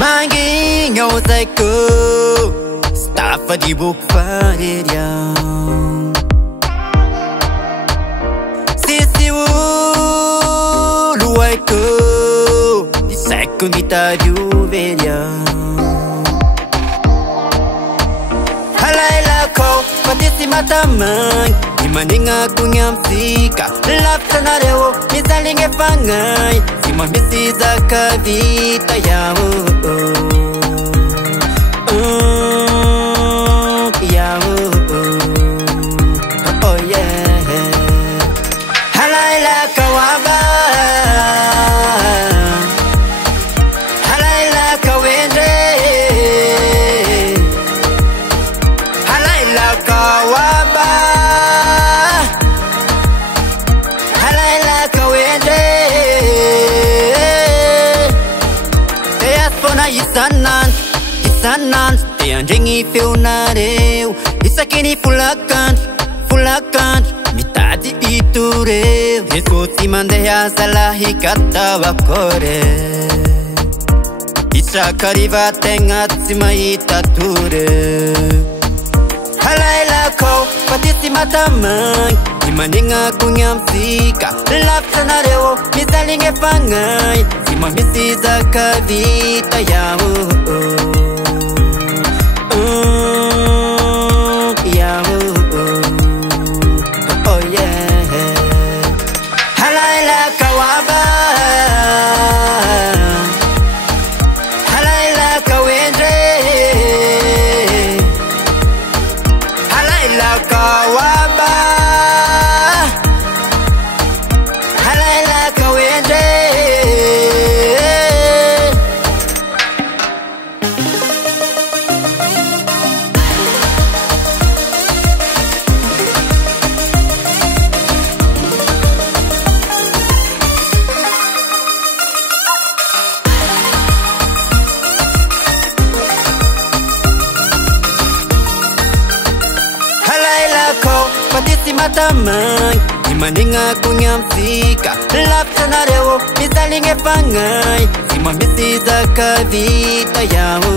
Manginho zaiko Stafa di buku faririam Sisi ulu aiko Di saiko mitariu veriam Alay Laka Patisi matamang Imaninga kunyamsika Lapsanareo Misalinge fangai Sima misiza kavita yao Yao Oh yeah Alay Laka waba Alay Laka wende Alay Laka waba Alay Laka wende Teas isanan Isanan Teandrengi feonareo Isakini fulakan Fulakan Mitady itureo Esoti mandeha salahy katavakore Isakariva tegna tsy mahita toreo Alay Laka Patisi matamang Imanegna kunyamsika Lapsanareo Misalinge fangai Sima misiza kavita yao Yao Oh yeah Alay Laka waba Alay Laka wende Alay Laka waba Alay Laka wende Patisi matamang Imaninga kunyamsika Lapsanareo Misalinge fangai Sima misiza kavita yao